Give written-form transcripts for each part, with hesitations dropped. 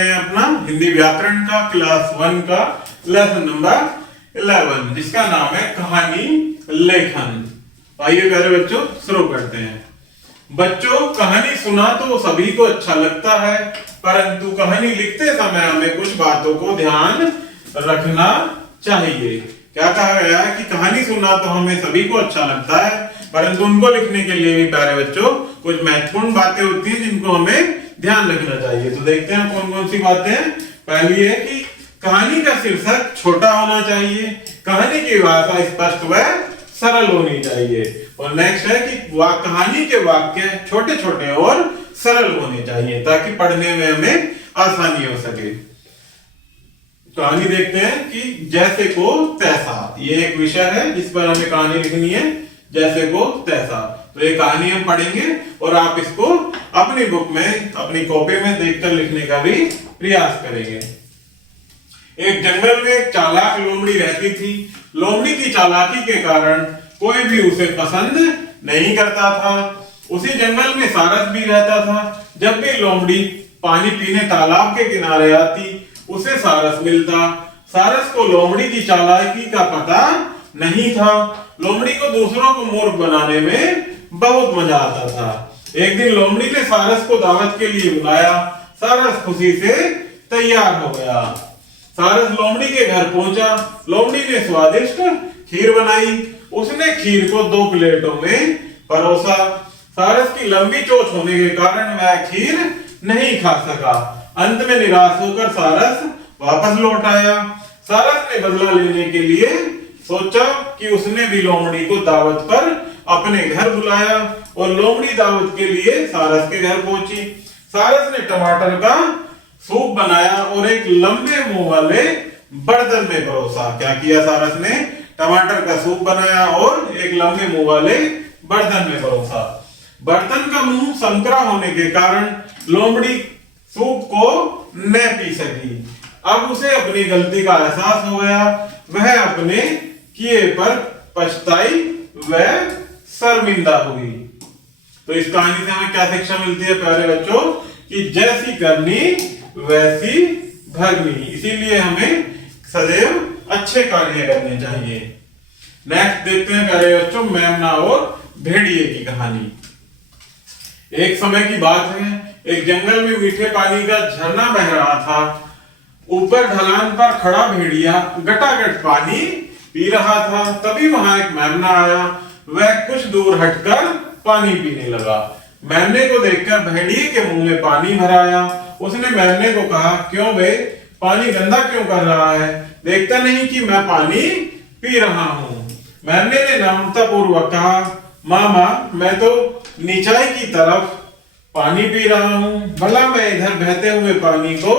रहे हैं अपना हिंदी व्याकरण का क्लास 1 का लेसन नंबर 11, जिसका नाम है कहानी लेखन। आइए प्यारे बच्चों शुरू करते हैं। बच्चों, कहानी सुना तो सभी को अच्छा लगता है, परंतु कहानी लिखते समय हमें कुछ बातों को ध्यान रखना चाहिए। क्या कहा गया है कि कहानी सुनना तो हमें सभी को अच्छा लगता है, परंतु उनको लिखने के लिए भी प्यारे बच्चों कुछ महत्वपूर्ण बातें होती हैं जिनको हमें ध्यान रखना चाहिए। तो देखते हैं कौन कौन सी बातें। पहली है कि कहानी का शीर्षक छोटा होना चाहिए, कहानी की भाषा स्पष्ट व सरल होनी चाहिए, और नेक्स्ट है कि कहानी के वाक्य छोटे छोटे और सरल होने चाहिए ताकि पढ़ने में हमें आसानी हो सके। कहानी देखते हैं कि जैसे को तैसा, ये एक विषय है जिस पर हमें कहानी लिखनी है, जैसे को तैसा। तो ये कहानी हम पढ़ेंगे और आप इसको अपनी बुक में अपनी कॉपी में देखकर लिखने का भी प्रयास करेंगे। एक जंगल में एक चालाक लोमड़ी रहती थी। लोमड़ी की चालाकी के कारण कोई भी उसे पसंद नहीं करता था। उसी जंगल में सारस भी रहता था। जब भी लोमड़ी पानी पीने तालाब के किनारे आती, उसे सारस मिलता। सारस को लोमड़ी की चालाकी का पता नहीं था। लोमड़ी को दूसरों को मूर्ख बनाने में बहुत मजा आता था। एक दिन लोमड़ी ने सारस को दावत के लिए बुलाया। सारस खुशी से तैयार हो गया। सारस लोमड़ी के घर पहुंचा। लोमड़ी ने स्वादिष्ट खीर बनाई। उसने खीर को 2 प्लेटों में परोसा। सारस की लंबी चोंच होने के कारण वह खीर नहीं खा सका। अंत में निराश होकर सारस वापस लौट आया। सारस ने बदला लेने के लिए सोचा कि उसने भी लोमड़ी को दावत पर अपने घर बुलाया, और लोमड़ी दावत के लिए सारस के घर पहुंची। सारस ने टमाटर का सूप बनाया और एक लंबे मुंह वाले बर्तन में परोसा। क्या किया सारस ने? टमाटर का सूप बनाया और एक लंबे मुंह वाले बर्तन में परोसा। बर्तन का मुंह संकरा होने के कारण लोमड़ी सूप को न पी सकी। अब उसे अपनी गलती का एहसास हो गया। वह अपने किए पर पछताई व शर्मिंदा हुई। तो इस कहानी से हमें क्या शिक्षा मिलती है प्यारे बच्चों? कि जैसी करनी वैसी भरनी। इसीलिए हमें सदैव अच्छे कार्य करने चाहिए। नेक्स्ट देखते हैं प्यारे बच्चों, मेमना और भेड़िए की कहानी। एक समय की बात है, एक जंगल में मीठे पानी का झरना बह रहा था। ऊपर ढलान पर खड़ा भेड़िया गटागट पानी पी रहा था। तभी वहां एक मेमना आया। वह कुछ दूर हटकर पानी पीने लगा। मेमने को देखकर भेड़िए के मुंह में पानी भर आया। उसने मेमने को कहा, क्यों बे, पानी गंदा क्यों कर रहा है? देखता नहीं कि मैं पानी पी रहा हूं। मेमने ने नम्रतापूर्वक कहा, मामा, मैं तो नीचाई की तरफ पानी पी रहा हूं, भला मैं इधर बहते हुए पानी को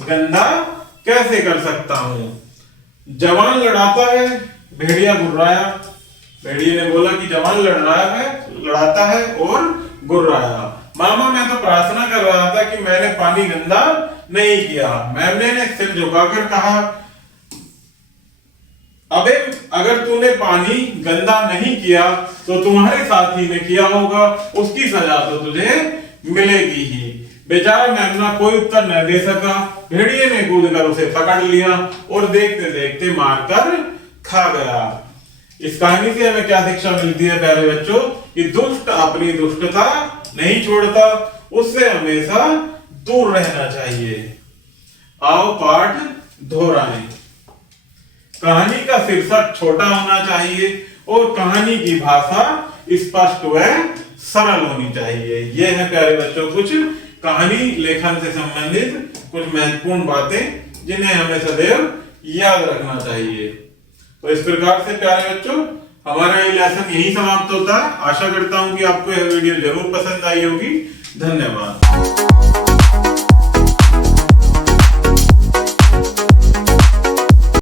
गंदा कैसे कर सकता हूं? जवान लड़ाता है, भेड़िया गुर्राया। भेड़िए ने बोला कि जवान लड़ाता है और गुर्राया। मामा, मैं तो प्रार्थना कर रहा था कि मैंने पानी गंदा नहीं किया। मेमने ने सिर झुकाकर कहा, अबे, अगर तूने पानी गंदा नहीं किया तो तुम्हारे साथी ने किया होगा, उसकी सजा तो तुझे मिलेगी ही। बेचारा मेमना कोई उत्तर न दे सका। भेड़िए ने कूदकर उसे पकड़ लिया और देखते देखते मारकर खा गया। इस कहानी से हमें क्या शिक्षा मिलती है प्यारे बच्चों? कि दुष्ट अपनी दुष्टता नहीं छोड़ता, उससे हमेशा दूर रहना चाहिए। आओ पाठ दोहराएं। कहानी का शीर्षक छोटा होना चाहिए और कहानी की भाषा स्पष्ट व सरल होनी चाहिए। ये है प्यारे बच्चों कुछ कहानी लेखन से संबंधित कुछ महत्वपूर्ण बातें जिन्हें हमें सदैव याद रखना चाहिए। तो इस प्रकार से प्यारे बच्चों हमारा ये लेसन यही समाप्त होता है। आशा करता हूं कि आपको यह वीडियो जरूर पसंद आई होगी। धन्यवाद।